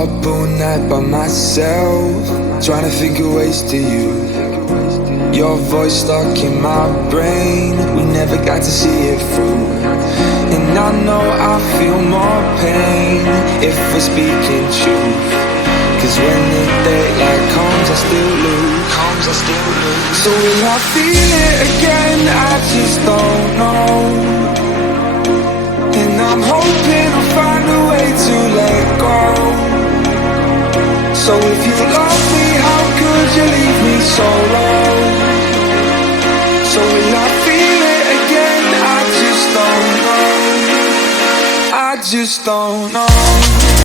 Up all night by myself, trying to think of ways to you. Your voice stuck in my brain, we never got to see it through. And I know I feel more pain if we're speaking truth. Cause when the daylight comes I still lose. So will I feel it again? I just don't know. And I'm hoping I'll find a way to let go. So if you love me, how could you leave me so low? So will I feel it again? I just don't know. I just don't know.